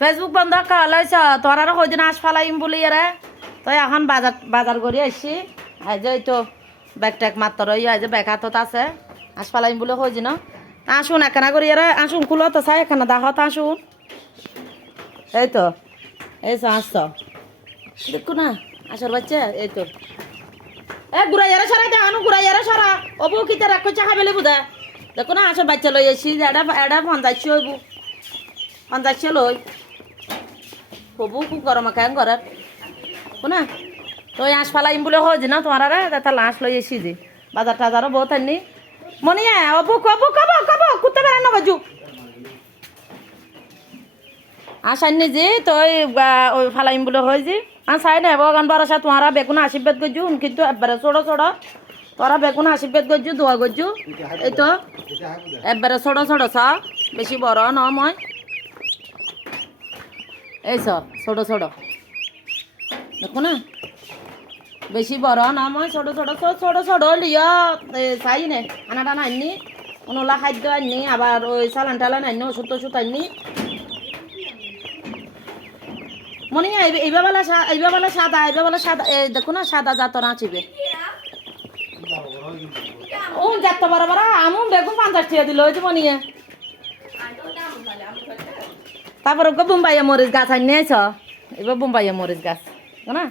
Facebook বন্ধ করালাইছ তোর আর কইদিন আস ফালাইম বলি এরে তুই এখন বাজার বাজার করে আসছি এই যে এই তো ব্যাগ ট্যাগ মাত্র এই যে ব্যাগ হাতত আছে আস ফালাইম বলে কইছি না আসুন একখানা করি এরে আসুন খুলো তো চাই একখানা দাহত আসুন এই তো এই তো আসছ দেখো না আসার বাচ্চা এই তো এ ঘুরাইয়ারে সারা দে আনু ঘুরাইয়ারে সারা অবু কিতে রাখ কইছা খাবেলে বুদা দেখো না আসার বাচ্চা লই আসি এটা এটা পঞ্চাশ হইব পঞ্চাশ লই হবু খুব গরম কেন ঘরের শুনা তুই আঁশ ফালাইম বলে হয়েছি না তোমার আরে তা লাঁশ লই এসি যে বাজার টাজারও বহুত আনি মনিয়া অবু কবু কব কব কুত্তে বেড়ানো বাজু আঁশ আনি যে তুই ওই ফালাইম বলে হয়েছি আর চাই না ভগবান ভরসা তোমারা বেগুন আশীর্বাদ করছু কিন্তু একবারে ছোটো ছোটো তোরা বেগুন আশীর্বাদ করছু দোয়া করছু এই তো একবারে ছোটো ছোটো চ বেশি বড় ন মই এই ছোটো ছোটো দেখো না বেশি বড় না মই ছোটো ছোটো ছোটো ছোটো লিয়া চাই নে খানা টানা আননি অনলা খাদ্য আননি আবার ওই চালান টালান আননি ওষুধ টষুধ আননি মনে এইবার বেলা সাদা এই দেখো না সাদা জাতর আঁচিবে ও যাত বড় বড় আমু বেগুন 50 টাকা দিল ওই যে মনিয়ে তারপর ওকে বোম্বাইয়া মরিচ গাছ আনি আইছ এবার বোম্বাইয়া মরিচ গাছ না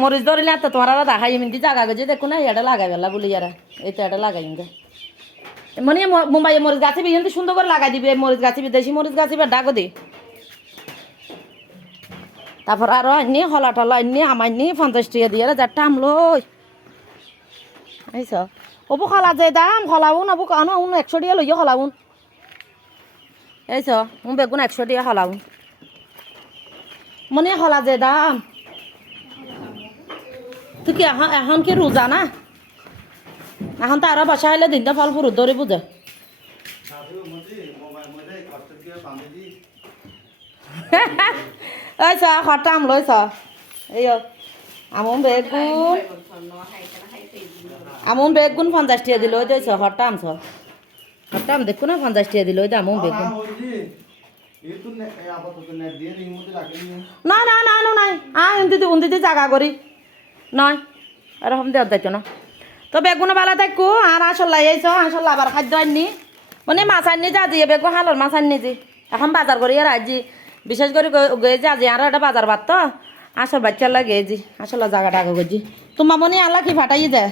মরিচ ধরিলে তো তোমার দেখাই এমনি জাগা গেছে দেখো না এটা লাগাই বেলা বলি যারা এই তো এটা লাগাই দে মানে বোম্বাইয়া মরিচ গাছে কিন্তু সুন্দর করে লাগাই দিবে মরিচ গাছে দেশি মরিচ গাছে ডাকো দি তারপর আরো আনি হলা টলা আনি আমারনি 50 টাকা দিয়ে যারটা আমলো আইছ ওবু খলা যে দাম খলাবুন আবু কানো 100 টাকা লইয়া খলাবুন এইছ মোৰ বেগুন 100 টাকা খলাবুন মনে খলা যে দাম তুই কি এখন কি রোজা না এখন তো আরো বসা হলে দিনটা ফল ফুরুত ধরে বুঝে এই চ খরটা আম লইছ এই আমন বেগুন 50 টাকা দিল ওই যাইছ খরটা আমছ খরটা আম দেখো না 50 টাকা দিল ওই আমন বেগুন না না না নাই উন্দিতে জাগা করি নয় এরকম দেওয়ার দায়িত্ব না তো বেগুন বেলা থাকো আর আসল লাইছ আসল আবার খাদ্য আননি মানে মাছ আননি যা দিয়ে বেগুন হালর মাছ আননি যে এখন বাজার করি আর আজি বিশেষ করে গেছি আজি আর একটা বাজার বাদ তো আসল বাচ্চার লাগে জি আসল জায়গাটা আগে গেছি তোমার মনে আল্লাহ কি ফাটাই দে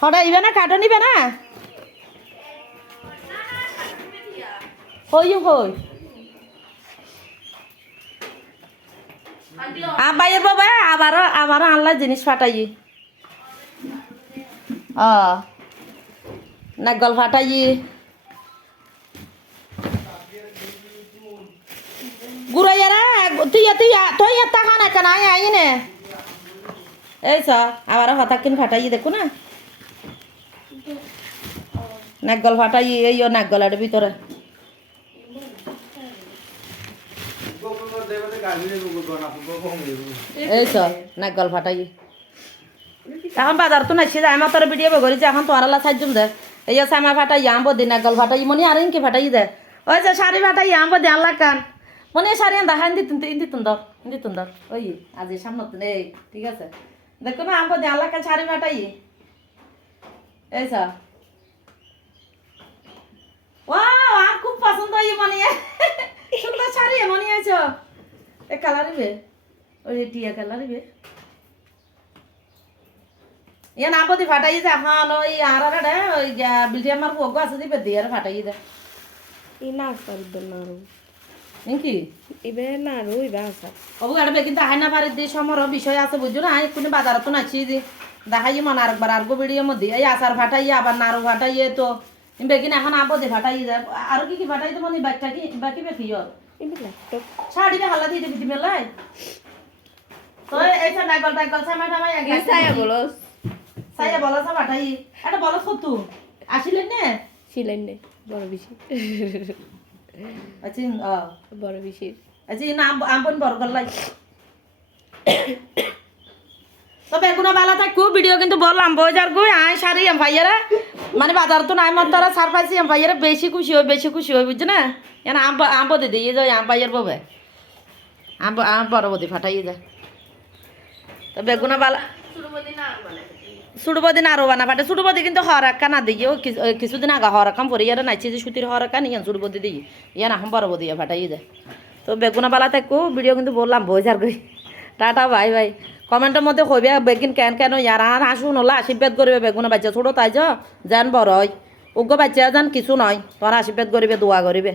হঠাৎ ইবে না কাটো নিবে না হই হই আবাইয়ের বাবা আবারও আল্লাহ জিনিস ফাটাই নাগল ফাটাই গুড়াইয়ারা তুই এত্তা খান একা নাই আই নে এই চ আবারও হঠাৎ কিন ফাটাই দেখো না নাগল ফাটাই এই নাগলের ভিতরে এই চ নাগল ফাটাই এখন বাজার তো নাইছে যায় আমার তোর ভিডিও করেছি এখন তোর আল্লাহ সাহায্য দে এই সামা ফাটাই আম বদি নাগল ফাটাই মনে আর কি ফাটাই দে ওই যে শাড়ি ফাটাই আম বদি আল্লাহ কান মনে শাড়ি দেখা ইন্দি তুন্দর ওই আজি সামনে এই ঠিক আছে দেখো না আম বদি আল্লাহ কান শাড়ি ফাটাই এই চ ওয়াও আর খুব পছন্দ হই মনে সুন্দর শাড়ি মনে আছো এ কালার বে ওই টিয়া কালার বে ইয়া না বদি ফাটাই দে হান ওই আর রে ওই বিলটি আমার পোগো আছে দিবে দিয়ে ফাটাই দে ই না করবে না নাকি ইবে না রুই বাসা অবু গাড়বে কিন্তু আয়না বাড়ির দিয়ে সমর বিষয় আছে বুঝছো না এক্ষুনি বাজারে তো নাচি যে দেখাই মন আরেকবার আরগো ভিডিওর মধ্যে এই আচার ফাটাই আবার নাড়ু ফাটাইয়ে তো বেগিন এখন আবদে ফাটাই যায় আর কি ফাটাই তো মানে বাচ্চা কি বাকি বেকি ইবে ল্যাপটপ শাড়িটা হালা দিয়ে দিবি মেলাই তো এইটা নাগল টাগল সামাই টামাই আগে সায়া বলো সায়া বলো সব ফাটাই এটা বলো কত আসিলেন না ছিলেন নে বড় বেশি আচ্ছা বড় বেশি আচ্ছা না আমপন বরগল লাই তো বেগুনা বালা থাকু ভিডিও কিন্তু বললাম বইজার গুই আয় সারি এম ভাইয়ারা মানে বাজার তো নাই মত তারা সার পাইছি এম ভাইয়ারা বেশি খুশি হয় বুঝছে না এনা আম বদি দিয়ে যায় আম ভাইয়ার ববে আম বড় বদি ফাটাই যায় তো বেগুনা বালা সুড়বদিন আরো বানা ফাটে সুড়বদি কিন্তু হরাক্কা না দিও কিছুদিন আগা হরাকাম পরে ইয়ারা নাইছে যে সুতির হরাক্কা নিয়ে সুড়বদি দিই ইয়ান আহম বড় বদি ফাটাই যায় তো বেগুনা বালা থাকু ভিডিও কিন্তু বললাম বইজার গুই টাটা ভাই ভাই কমেন্টের মধ্যে কইবে বেগিন কেন কেন ইয়ার আর হাসুন হলো আশীর্বাদ করবে বেগুনা বাচ্চা ছোটো তাই যেন বড় হয় উগ্র বাচ্চা যেন কিছু নয় তোর আশীর্বাদ করিবে দোয়া করিবে